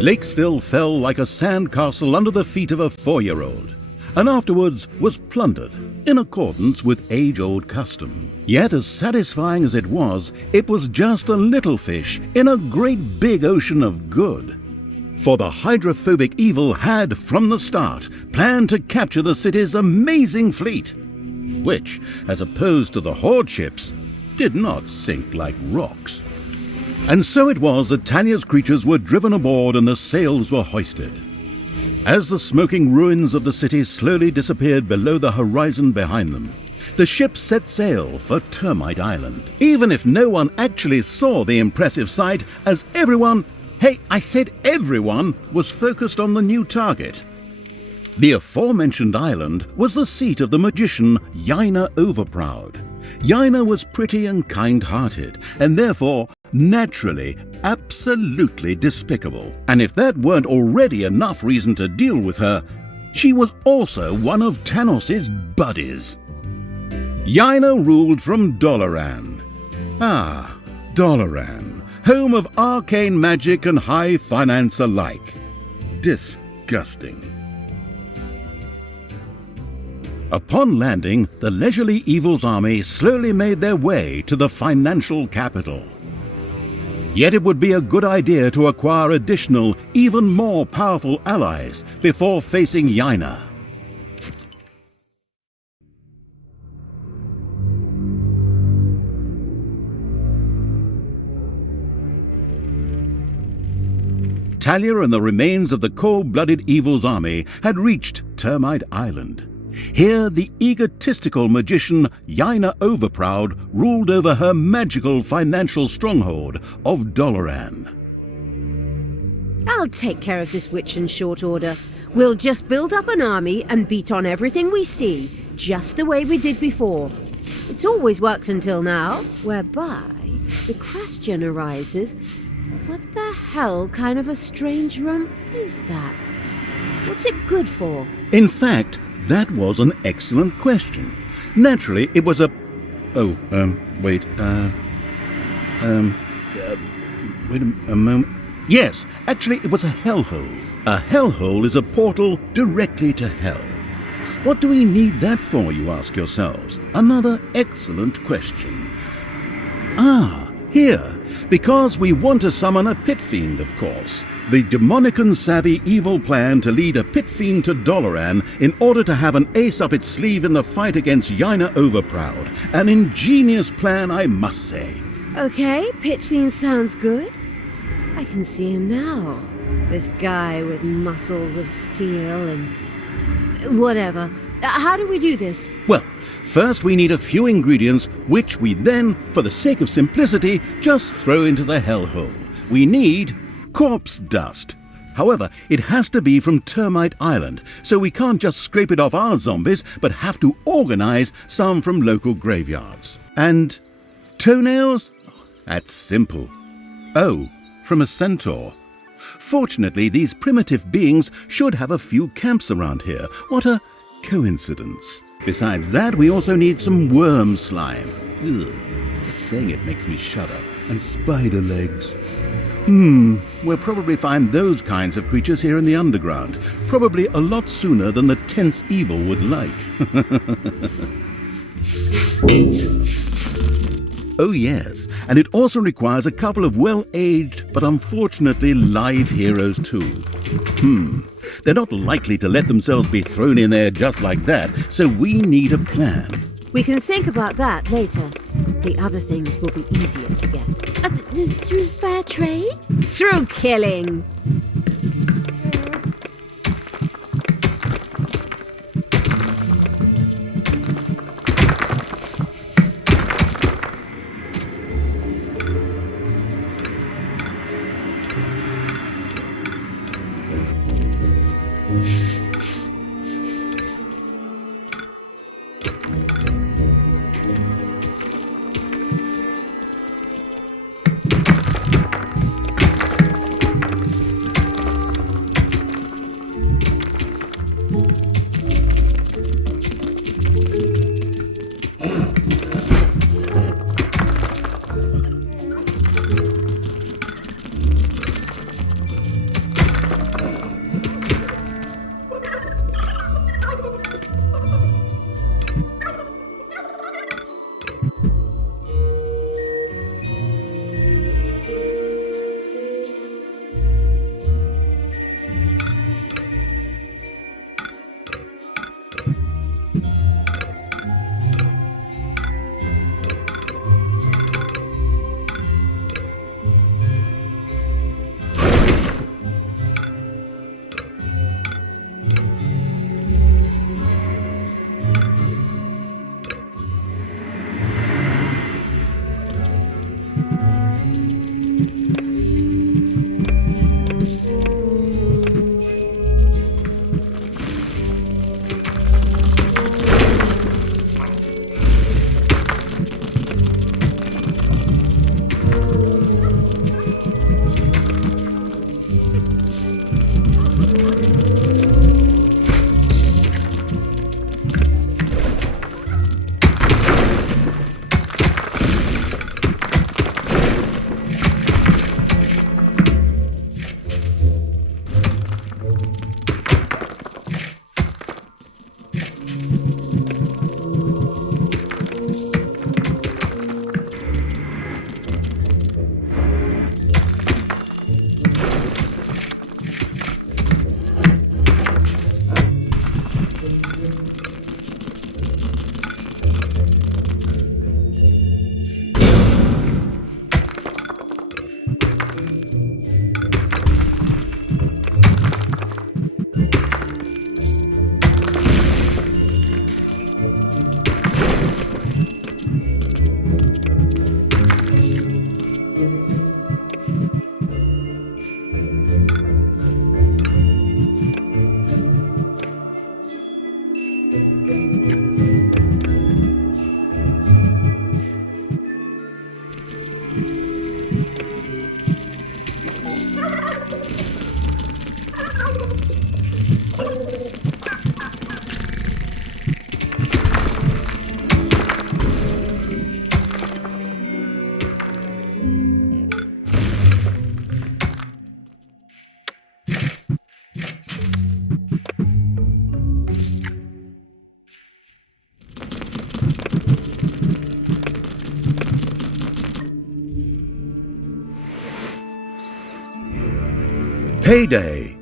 Lakesville fell like a sandcastle under the feet of a 4-year-old, and afterwards was plundered in accordance with age-old custom. Yet as satisfying as it was just a little fish in a great big ocean of good. For the hydrophobic evil had, from the start, planned to capture the city's amazing fleet, which, as opposed to the Horde ships, did not sink like rocks. And so it was that Talia's creatures were driven aboard and the sails were hoisted. As the smoking ruins of the city slowly disappeared below the horizon behind them, the ship set sail for Termite Island, even if no one actually saw the impressive sight, as everyone, I said everyone, was focused on the new target. The aforementioned island was the seat of the magician Yaina Overproud. Yaina was pretty and kind-hearted, and therefore, naturally, absolutely despicable. And if that weren't already enough reason to deal with her, she was also one of Tanos's buddies. Yaina ruled from Doloran. Doloran, home of arcane magic and high finance alike. Disgusting. Upon landing, the leisurely Evil's army slowly made their way to the financial capital. Yet it would be a good idea to acquire additional, even more powerful allies before facing Yaina. Talia and the remains of the cold-blooded Evil's army had reached Termite Island. Here, the egotistical magician Yaina Overproud ruled over her magical financial stronghold of Doloran. I'll take care of this witch in short order. We'll just build up an army and beat on everything we see, just the way we did before. It's always worked until now, whereby the question arises, what the hell kind of a strange room is that? What's it good for? In fact, that was an excellent question. Naturally, it was a... wait a moment. Yes, actually, it was a hellhole. A hellhole is a portal directly to hell. What do we need that for, you ask yourselves? Another excellent question. Here, because we want to summon a pit fiend, of course. The demonic and savvy evil plan to lead a pit fiend to Doloran in order to have an ace up its sleeve in the fight against Yaina Overproud. An ingenious plan, I must say. Okay, pit fiend sounds good. I can see him now. This guy with muscles of steel and... whatever. How do we do this? Well, first we need a few ingredients, which we then, for the sake of simplicity, just throw into the hellhole. We need corpse dust. However, it has to be from Termite Island, so we can't just scrape it off our zombies, but have to organize some from local graveyards. And toenails? That's simple. From a centaur. Fortunately, these primitive beings should have a few camps around here. What a coincidence. Besides that, we also need some worm slime. Just saying it makes me shudder. And spider legs. We'll probably find those kinds of creatures here in the underground. Probably a lot sooner than the tense evil would like. Oh yes, and it also requires a couple of well-aged, but unfortunately live heroes too. They're not likely to let themselves be thrown in there just like that, so we need a plan. We can think about that later. The other things will be easier to get. Through fair trade? Through killing! Payday!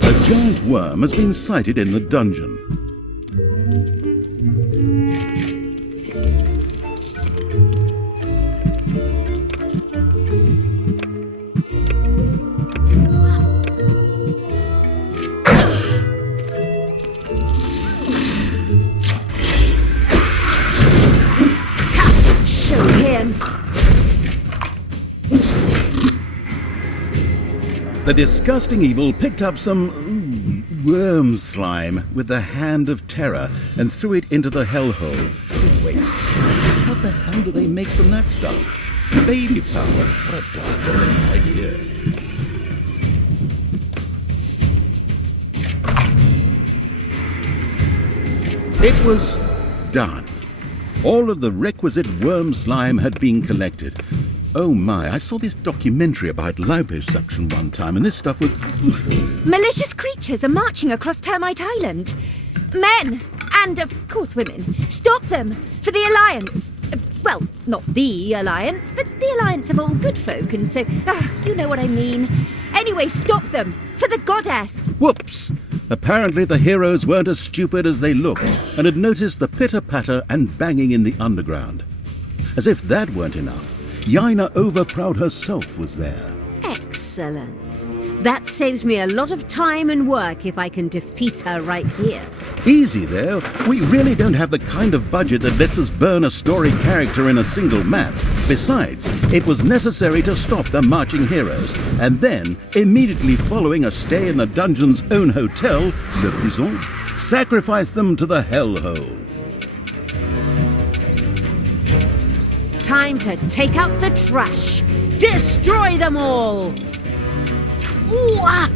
A giant worm has been sighted in the dungeon. The disgusting evil picked up some worm slime with the hand of terror and threw it into the hellhole. Waste. What the hell do they make from that stuff? Baby powder. What a dark orange idea. It was done. All of the requisite worm slime had been collected. Oh my, I saw this documentary about liposuction one time, and this stuff was... Malicious creatures are marching across Termite Island. Men, and of course women. Stop them, for the Alliance. Well, not the Alliance, but the Alliance of all good folk, and so, you know what I mean. Anyway, stop them, for the goddess. Whoops! Apparently the heroes weren't as stupid as they looked, and had noticed the pitter-patter and banging in the underground. As if that weren't enough, Yaina Overproud herself was there. Excellent. That saves me a lot of time and work if I can defeat her right here. Easy there. We really don't have the kind of budget that lets us burn a story character in a single map. Besides, it was necessary to stop the marching heroes, and then, immediately following a stay in the dungeon's own hotel, Le Prison, sacrifice them to the hellhole. Time to take out the trash. Destroy them all! Ooh, ah.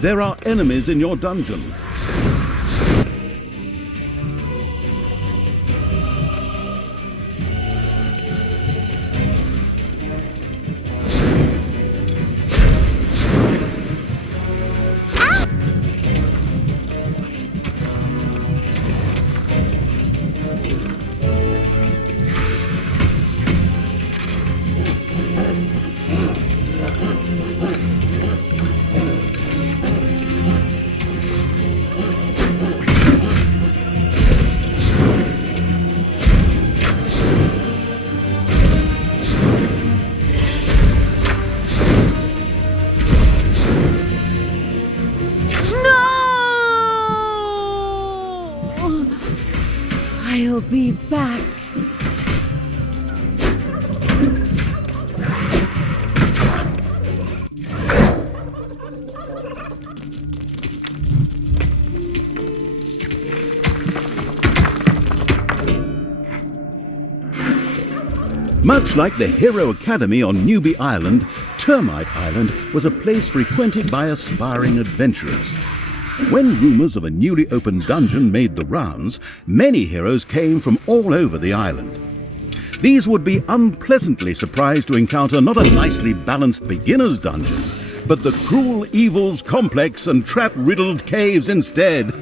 There are enemies in your dungeon. I'll be back. Much like the Hero Academy on Newbie Island, Termite Island was a place frequented by aspiring adventurers. When rumors of a newly opened dungeon made the rounds, many heroes came from all over the island. These would be unpleasantly surprised to encounter not a nicely balanced beginner's dungeon, but the cruel evils complex and trap-riddled caves instead.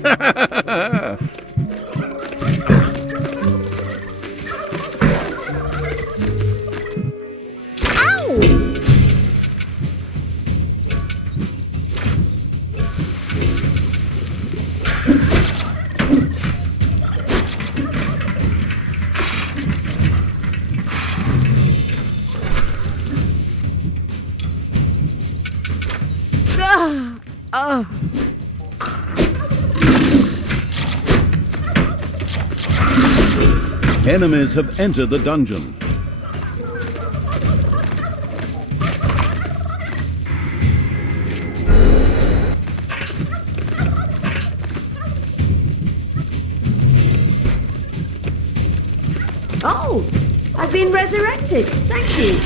Enemies have entered the dungeon. Oh, I've been resurrected. Thank you.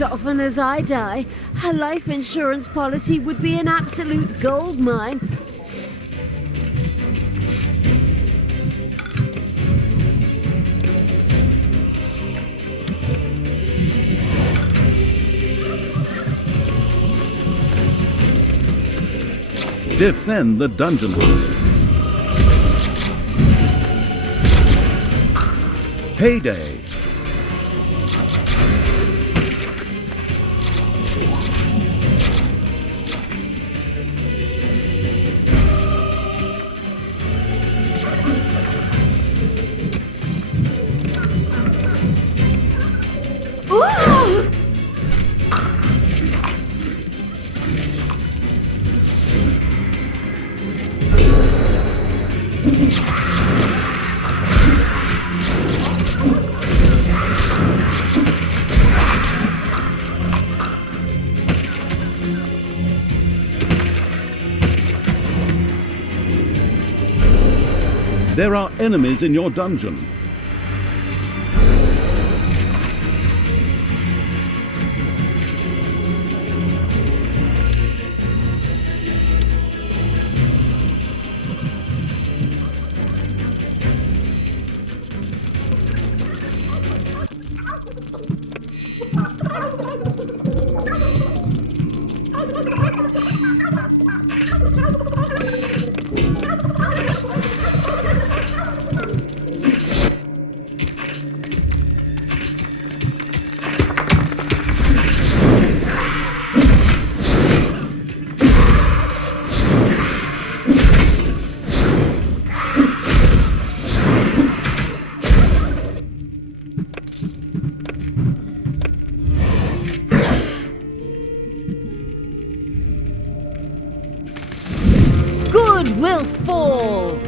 So often as I die, a life insurance policy would be an absolute goldmine. Defend the dungeon host. Payday. There are enemies in your dungeon. Will fall.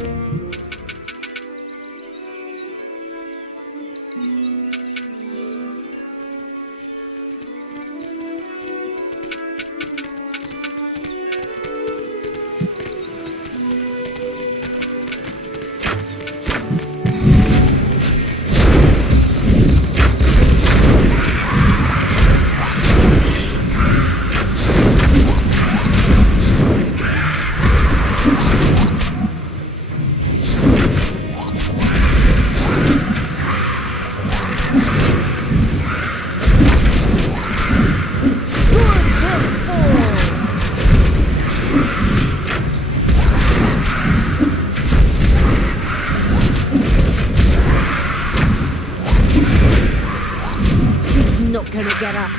Not gonna get up.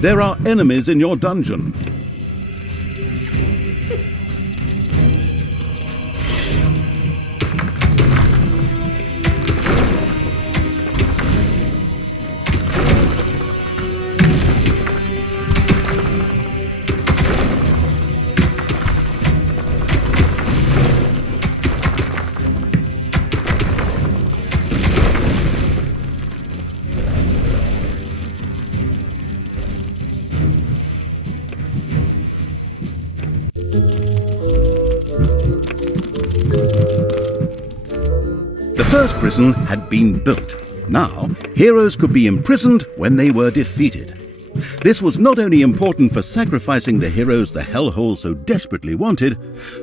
There are enemies in your dungeon. The first prison had been built. Now, heroes could be imprisoned when they were defeated. This was not only important for sacrificing the heroes the hellhole so desperately wanted,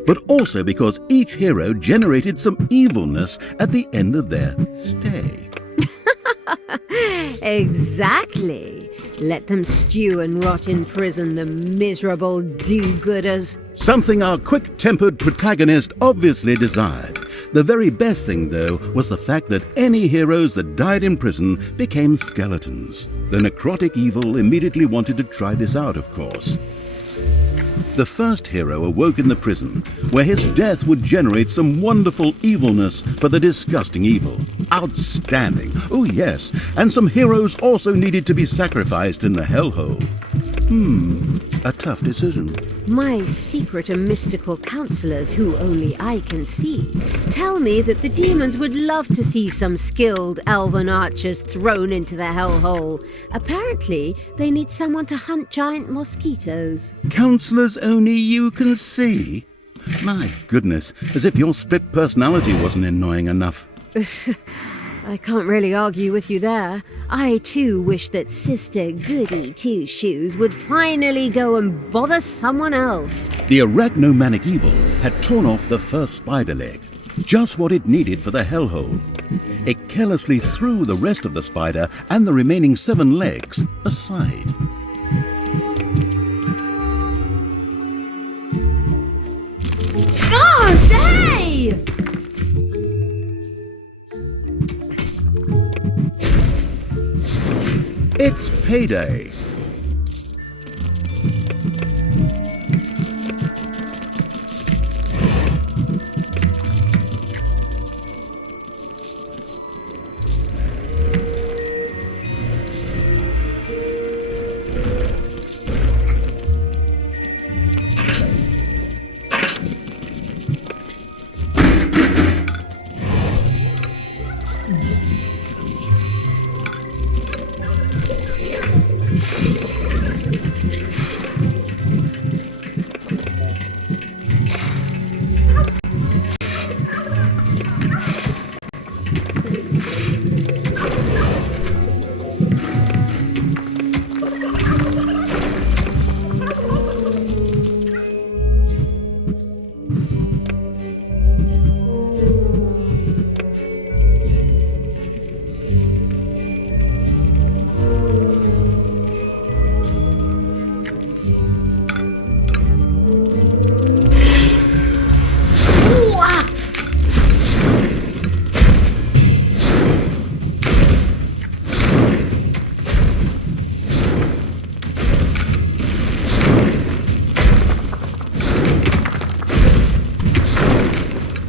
but also because each hero generated some evilness at the end of their stay. Exactly. Let them stew and rot in prison, the miserable do-gooders. Something our quick-tempered protagonist obviously desired. The very best thing, though, was the fact that any heroes that died in prison became skeletons. The necrotic evil immediately wanted to try this out, of course. The first hero awoke in the prison, where his death would generate some wonderful evilness for the disgusting evil. Outstanding! Oh yes, and some heroes also needed to be sacrificed in the hellhole. A tough decision. My secret and mystical counselors, who only I can see, tell me that the demons would love to see some skilled elven archers thrown into the hellhole. Apparently, they need someone to hunt giant mosquitoes. Counselors only you can see? My goodness, as if your split personality wasn't annoying enough. I can't really argue with you there. I too wish that Sister Goody Two-Shoes would finally go and bother someone else. The arachnomanic evil had torn off the first spider leg, just what it needed for the hellhole. It carelessly threw the rest of the spider and the remaining 7 legs aside. Oh, day! It's payday.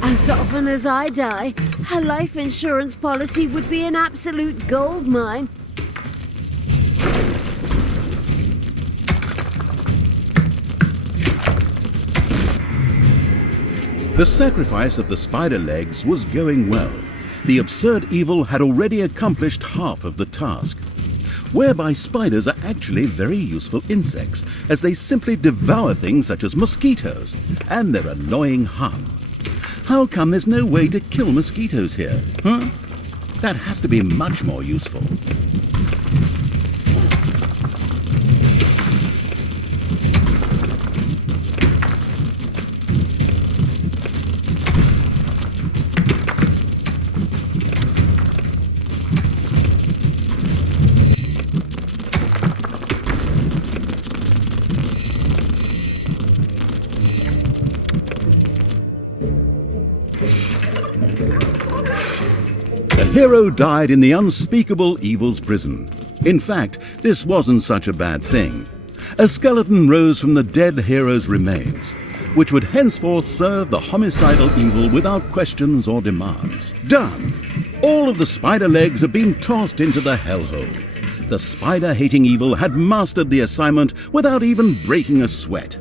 As often as I die, her life insurance policy would be an absolute goldmine. The sacrifice of the spider legs was going well. The absurd evil had already accomplished half of the task, whereby spiders are actually very useful insects, as they simply devour things such as mosquitoes and their annoying hum. How come there's no way to kill mosquitoes here, huh? That has to be much more useful. The hero died in the unspeakable evil's prison. In fact, this wasn't such a bad thing. A skeleton rose from the dead hero's remains, which would henceforth serve the homicidal evil without questions or demands. Done! All of the spider legs had been tossed into the hellhole. The spider-hating evil had mastered the assignment without even breaking a sweat.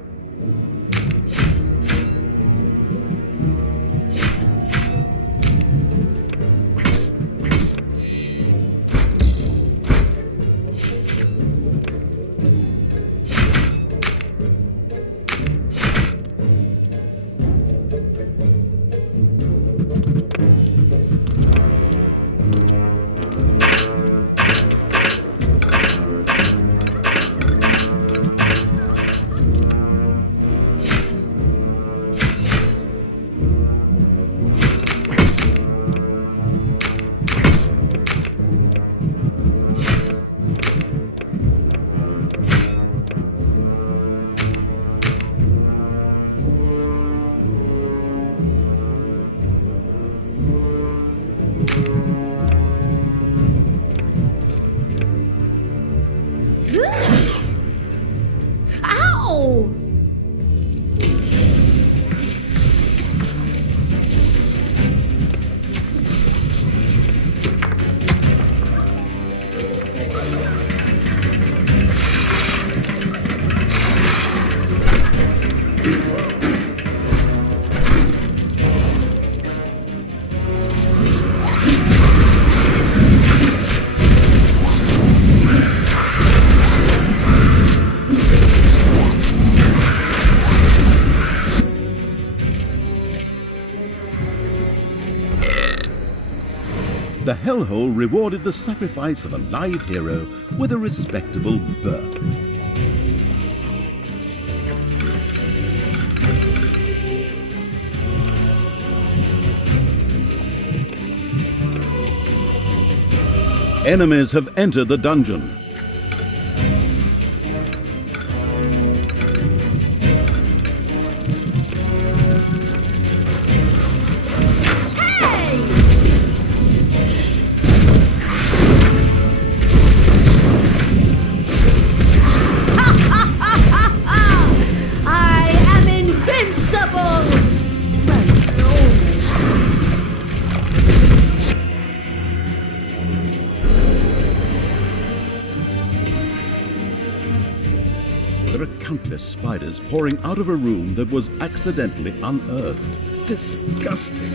hellhole rewarded the sacrifice of a live hero with a respectable burp. Enemies have entered the dungeon. I am invincible! Well, There are countless spiders pouring out of a room that was accidentally unearthed. Disgusting.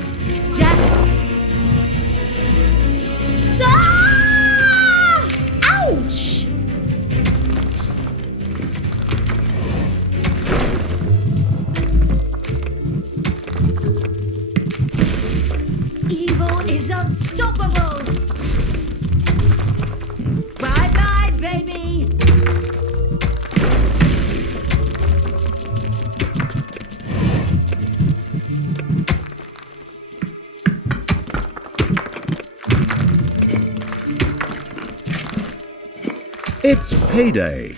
Jeff! Ah! Ouch! evil is unstoppable! Bye-bye, baby! It's payday.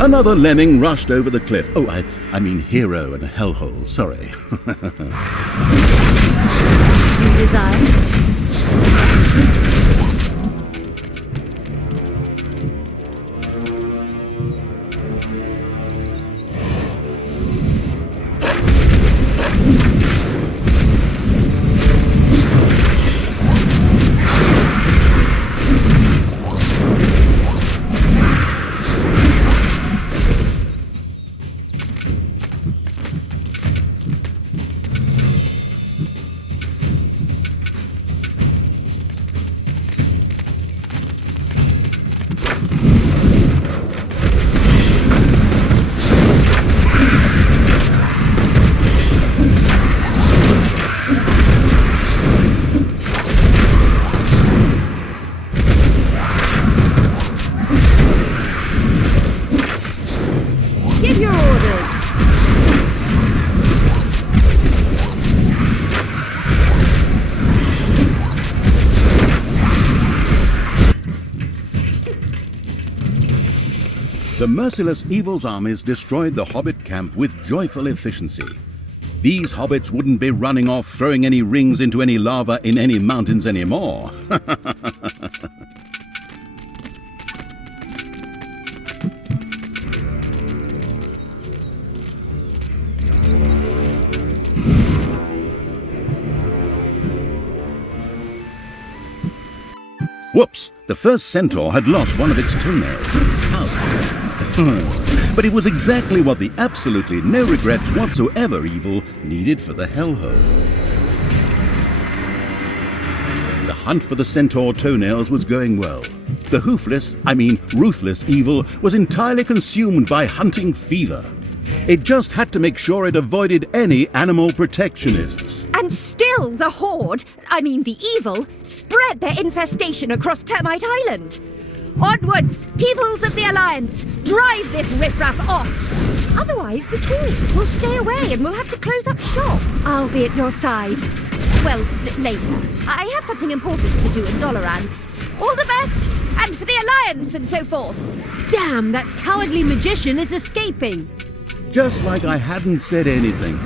Another lemming rushed over the cliff. Oh, I mean hero and a hellhole, sorry. You desire? Give your orders! The merciless evil's armies destroyed the Hobbit camp with joyful efficiency. These hobbits wouldn't be running off throwing any rings into any lava in any mountains anymore. Whoops! The first centaur had lost one of its toenails. Ouch. But it was exactly what the absolutely no regrets whatsoever evil needed for the hellhole. The hunt for the centaur toenails was going well. The ruthless evil was entirely consumed by hunting fever. It just had to make sure it avoided any animal protectionists. And still the the evil, spread their infestation across Termite Island. Onwards, peoples of the Alliance, drive this riffraff off. Otherwise, the tourists will stay away and we'll have to close up shop. I'll be at your side. Well, later. I have something important to do in Doloran. All the best, and for the Alliance and so forth. Damn, that cowardly magician is escaping. Just like I hadn't said anything.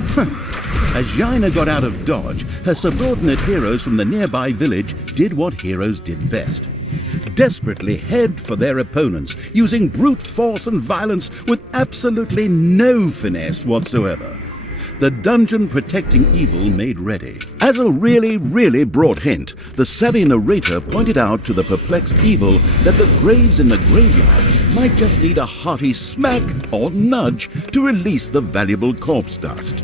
As Jaina got out of dodge, her subordinate heroes from the nearby village did what heroes did best. Desperately head for their opponents, using brute force and violence with absolutely no finesse whatsoever. The dungeon protecting evil made ready. As a really broad hint, the savvy narrator pointed out to the perplexed evil that the graves in the graveyard might just need a hearty smack or nudge to release the valuable corpse dust.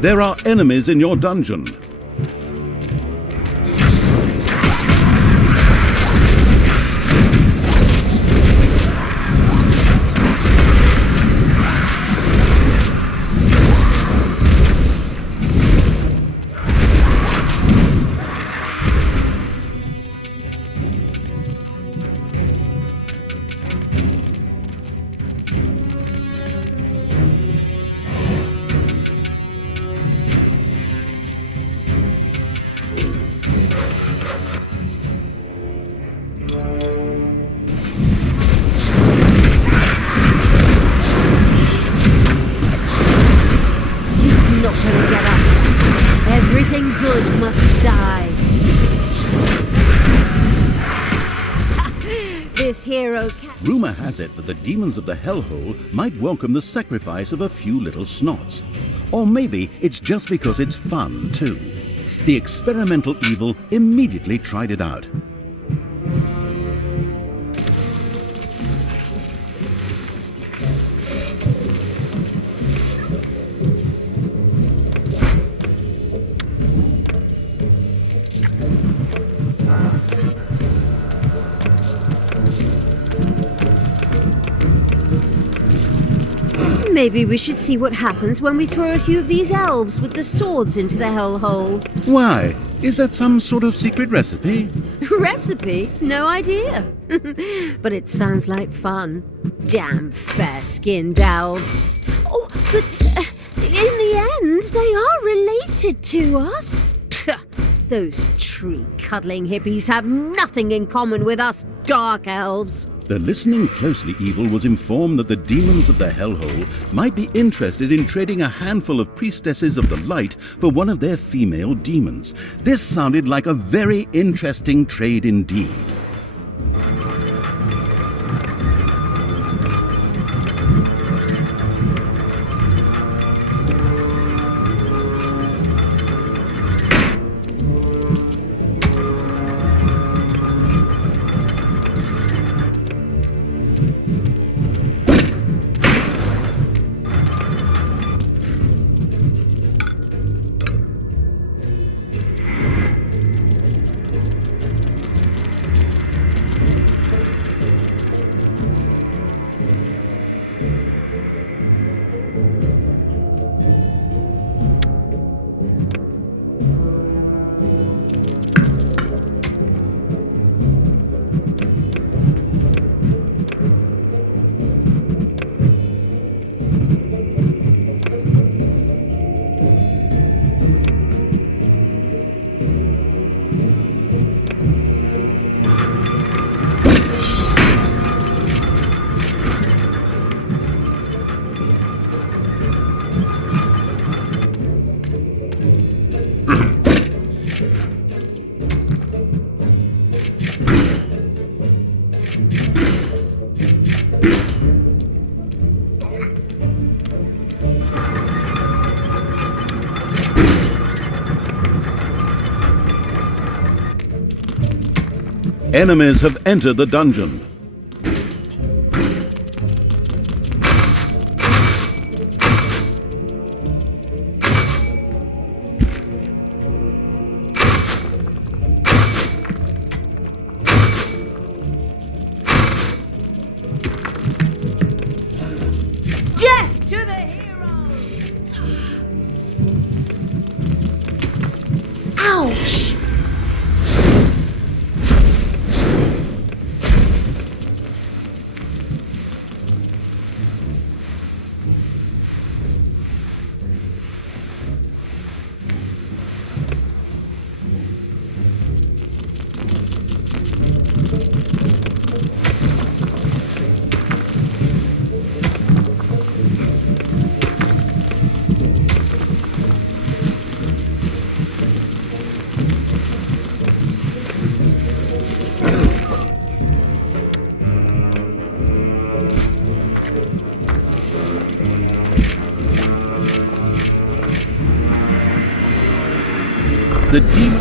There are enemies in your dungeon. Everything good must die. This hero Rumor has it that the demons of the Hellhole might welcome the sacrifice of a few little snots. Or maybe it's just because it's fun, too. The experimental evil immediately tried it out. Maybe we should see what happens when we throw a few of these elves with the swords into the hellhole. Why? Is that some sort of secret recipe? Recipe? No idea. But it sounds like fun. Damn fair-skinned elves. Oh, but in the end, they are related to us. Those tree-cuddling hippies have nothing in common with us dark elves. The listening closely evil was informed that the demons of the Hellhole might be interested in trading a handful of priestesses of the light for one of their female demons. This sounded like a very interesting trade indeed. Enemies have entered the dungeon. Death to the heroes! Ouch!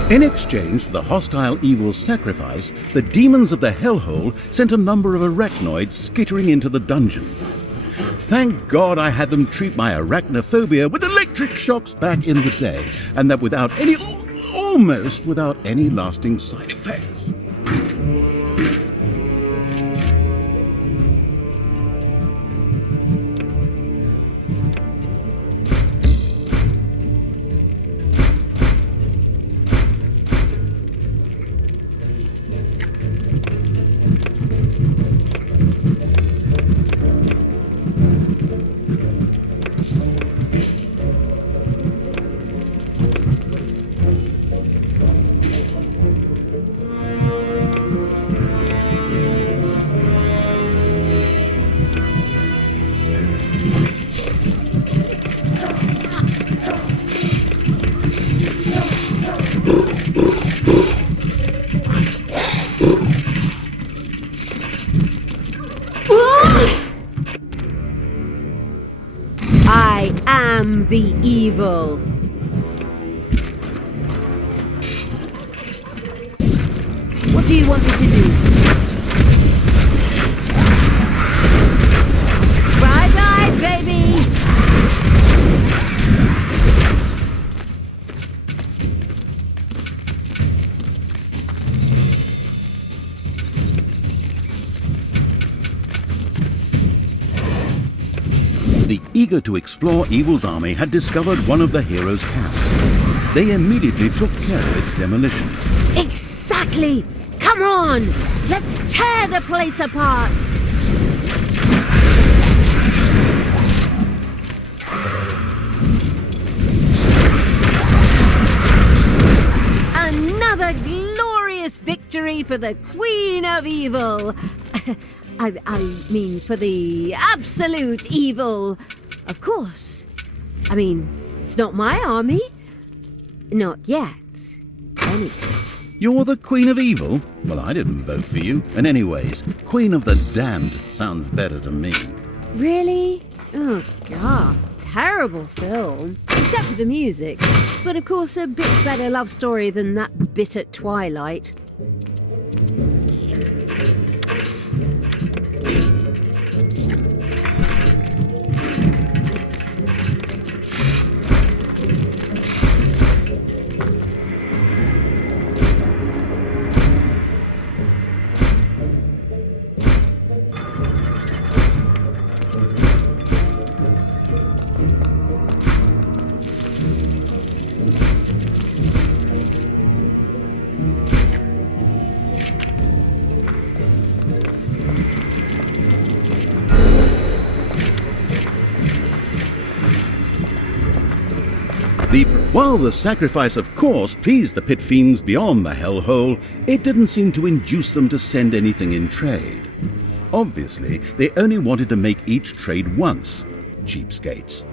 In exchange for the hostile evil's sacrifice, the demons of the hellhole sent a number of arachnoids skittering into the dungeon. Thank God I had them treat my arachnophobia with electric shocks back in the day, and that almost without any lasting side effects. I am the evil. What do you want me to do? Bye-bye, baby! The eager to explore evil's army had discovered one of the heroes' camps. They immediately took care of its demolition. Exactly! Come on! Let's tear the place apart! Another glorious victory for the Queen of Evil! I mean, for the absolute evil. Of course. I mean, it's not my army. Not yet. Anyway. You're the Queen of Evil? Well, I didn't vote for you. And anyways, Queen of the Damned sounds better to me. Really? Oh, God. Terrible film. Except for the music. But of course, a bit better love story than that bit at Twilight. While the sacrifice, of course, pleased the pit fiends beyond the hellhole, it didn't seem to induce them to send anything in trade. Obviously, they only wanted to make each trade once. Cheapskates.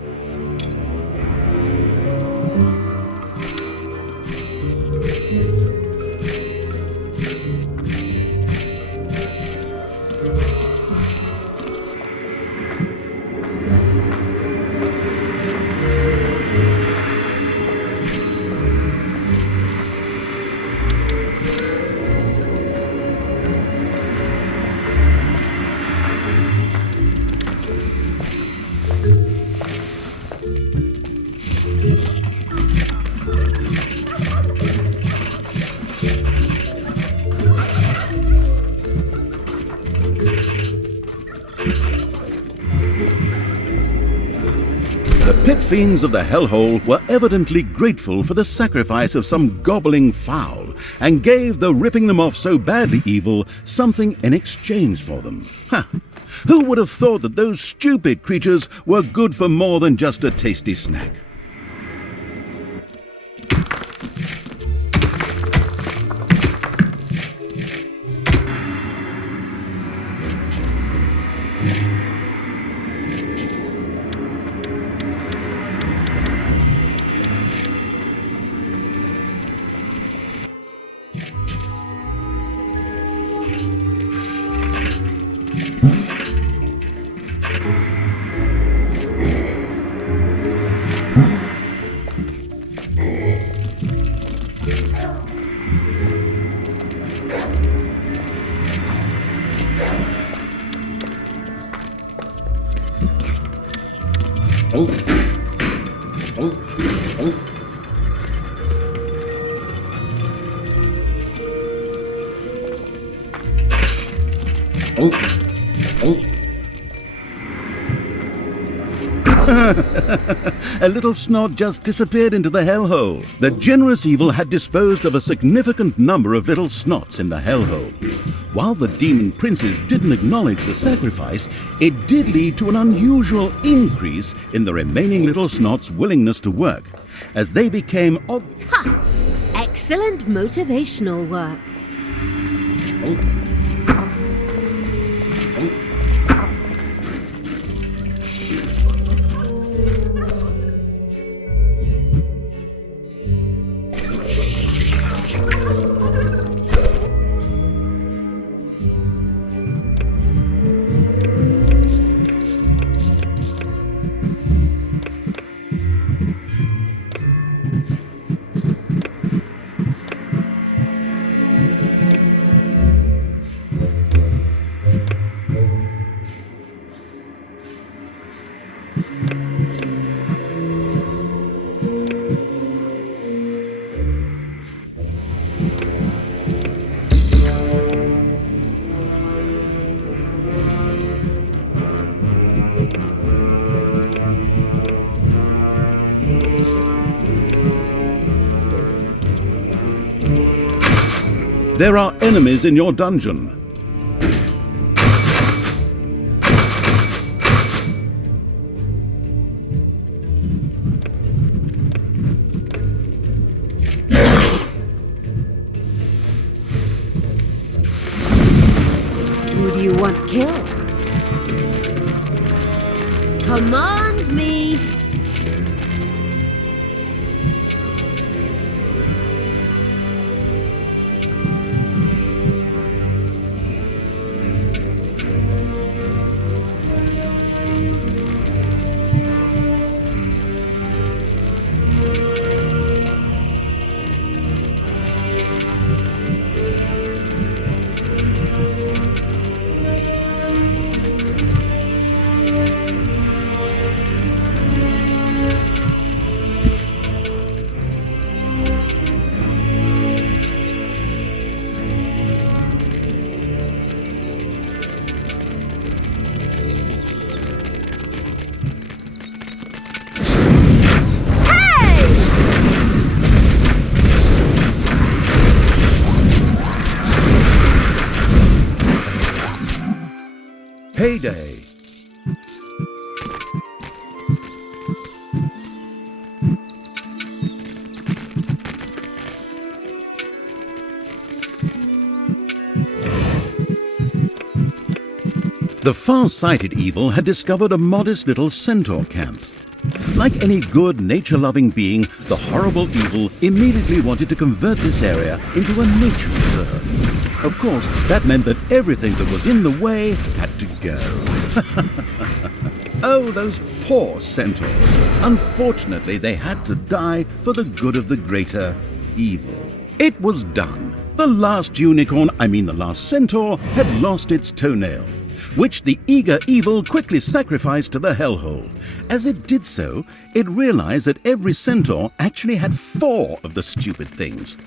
pit fiends of the hellhole were evidently grateful for the sacrifice of some gobbling fowl and gave the ripping them off so badly evil something in exchange for them. Ha! Who would have thought that those stupid creatures were good for more than just a tasty snack? A little snot just disappeared into the hellhole. The generous evil had disposed of a significant number of little snots in the hellhole. While the demon princes didn't acknowledge the sacrifice, it did lead to an unusual increase in the remaining little snots' willingness to work, as they became Ha! Excellent motivational work. There are enemies in your dungeon. Who do you want killed? Command me! Payday. The far-sighted evil had discovered a modest little centaur camp. Like any good, nature-loving being, the horrible evil immediately wanted to convert this area into a nature reserve. Of course, that meant that everything that was in the way had to go. Oh, those poor centaurs. Unfortunately, they had to die for the good of the greater evil. It was done. The last the last centaur, had lost its toenail, which the eager evil quickly sacrificed to the hellhole. As it did so, it realized that every centaur actually had 4 of the stupid things.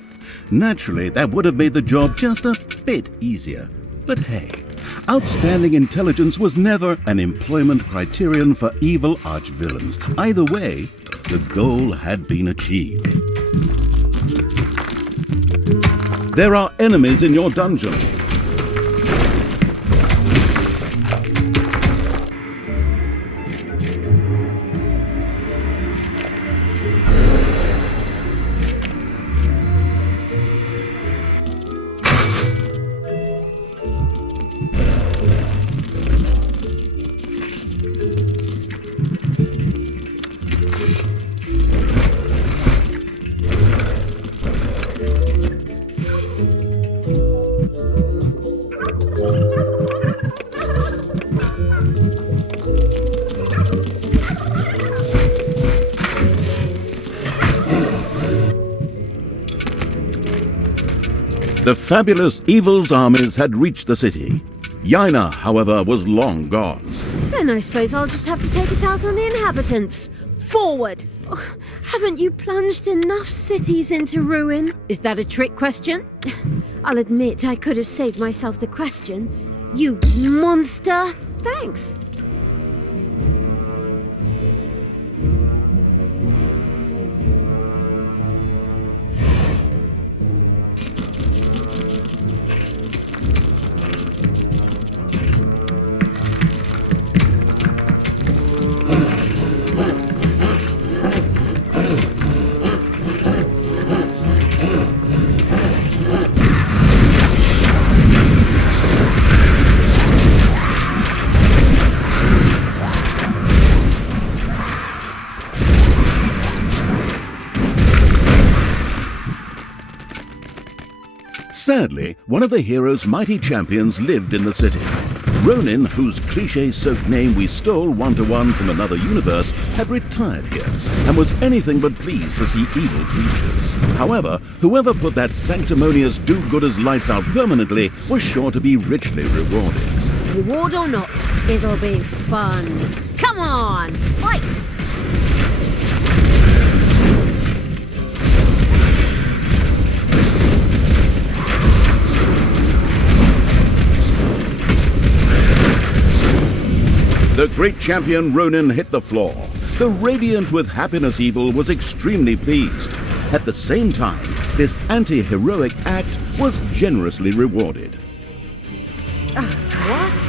Naturally, that would have made the job just a bit easier. But hey, Outstanding intelligence was never an employment criterion for evil archvillains. Either way, the goal had been achieved. There are enemies in your dungeon. The fabulous Evil's armies had reached the city. Yaina, however, was long gone. Then I suppose I'll just have to take it out on the inhabitants. Forward! Oh, haven't you plunged enough cities into ruin? Is that a trick question? I'll admit I could have saved myself the question. You monster! Thanks. Sadly, one of the hero's mighty champions lived in the city. Ronin, whose cliché-soaked name we stole one-to-one from another universe, had retired here and was anything but pleased to see evil creatures. However, whoever put that sanctimonious do-gooders lights out permanently was sure to be richly rewarded. Reward or not, it'll be fun. Come on, fight! The great champion Ronin hit the floor. The radiant with happiness Evil was extremely pleased. At the same time, this anti-heroic act was generously rewarded. What?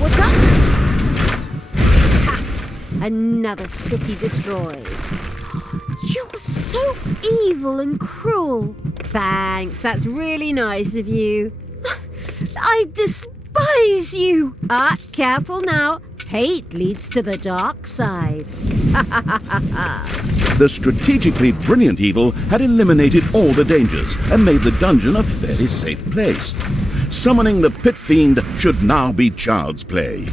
What's up? Ha! Another city destroyed. You're so evil and cruel. Thanks, that's really nice of you. I despise you. Careful now. Hate leads to the dark side. The strategically brilliant Evil had eliminated all the dangers and made the dungeon a fairly safe place. Summoning the Pit Fiend should now be child's play.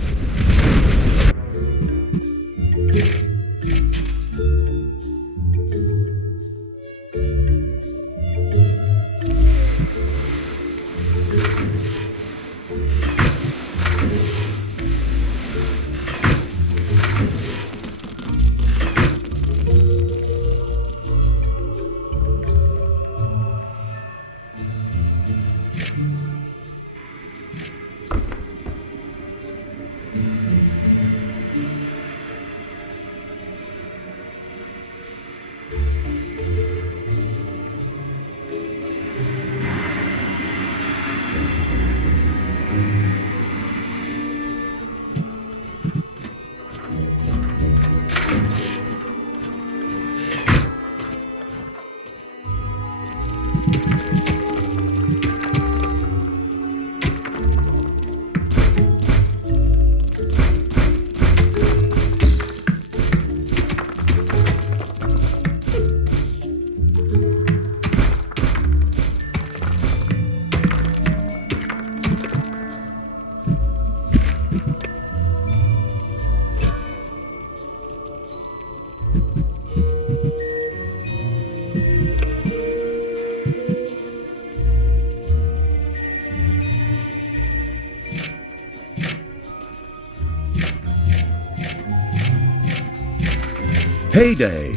Payday.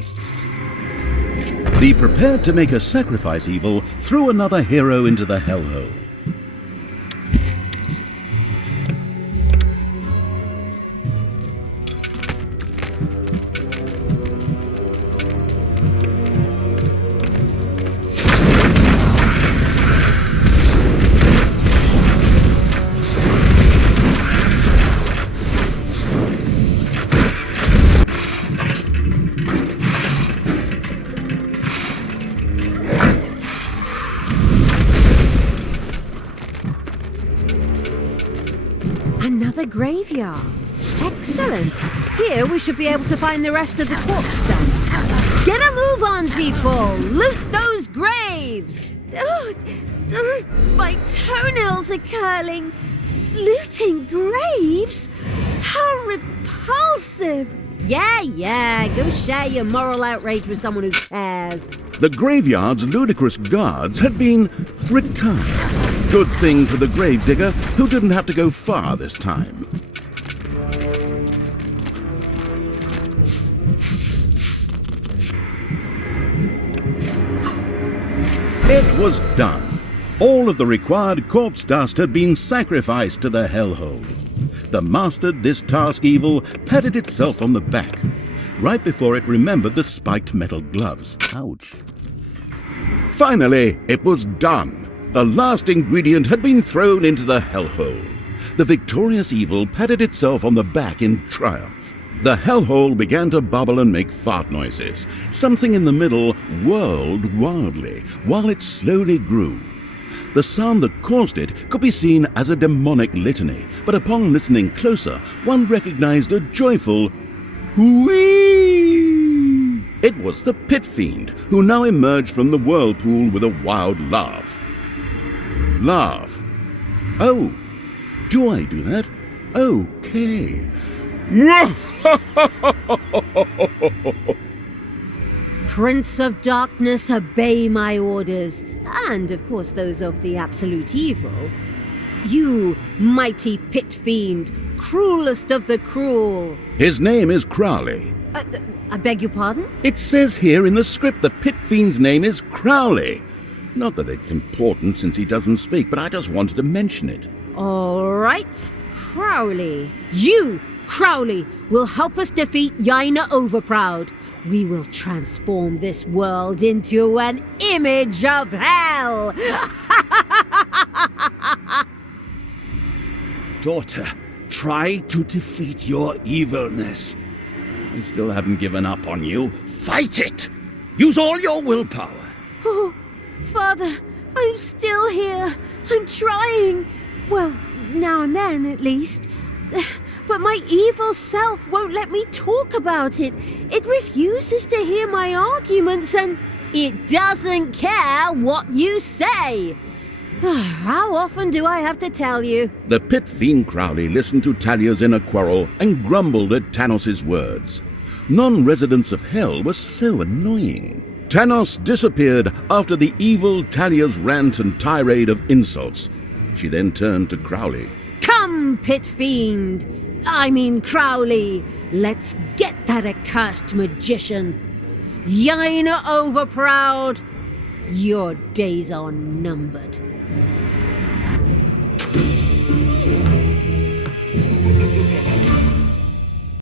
The prepared to make a sacrifice evil threw another hero into the hellhole. Another graveyard. Excellent. Here we should be able to find the rest of the corpse dust. Get a move on, people! Loot those graves! My toenails are curling. Looting graves? How repulsive! Yeah, go share your moral outrage with someone who cares. The graveyard's ludicrous guards had been retired. Good thing for the gravedigger, who didn't have to go far this time. It was done. All of the required corpse dust had been sacrificed to the hellhole. The mastered this task evil patted itself on the back, right before it remembered the spiked metal gloves. Ouch. Finally, it was done. A last ingredient had been thrown into the hellhole. The victorious evil patted itself on the back in triumph. The hellhole began to bubble and make fart noises. Something in the middle whirled wildly, while it slowly grew. The sound that caused it could be seen as a demonic litany, but upon listening closer, one recognized a joyful whee! It was the Pit Fiend, who now emerged from the whirlpool with a wild laugh. Laugh. Oh, do I do that? Okay. Prince of Darkness, obey my orders, and of course those of the Absolute Evil. You, mighty Pit Fiend, cruelest of the cruel. His name is Crowley. I beg your pardon? It says here in the script the Pit Fiend's name is Crowley. Not that it's important since he doesn't speak, but I just wanted to mention it. All right, Crowley. You, Crowley, will help us defeat Yaina Overproud. We will transform this world into an image of hell. Daughter, try to defeat your evilness. I still haven't given up on you. Fight it! Use all your willpower. Oh, Father, I'm still here. I'm trying. Well, now and then, at least. But my evil self won't let me talk about it. It refuses to hear my arguments and It doesn't care what you say. How often do I have to tell you? The Pit Fiend Crowley listened to Talia's inner quarrel and grumbled at Tanos' words. Non-residents of Hell were so annoying. Tanos disappeared after the evil Talia's rant and tirade of insults. She then turned to Crowley. Come, Pit Fiend! Crowley! Let's get that accursed magician! Yaina Overproud! Your days are numbered.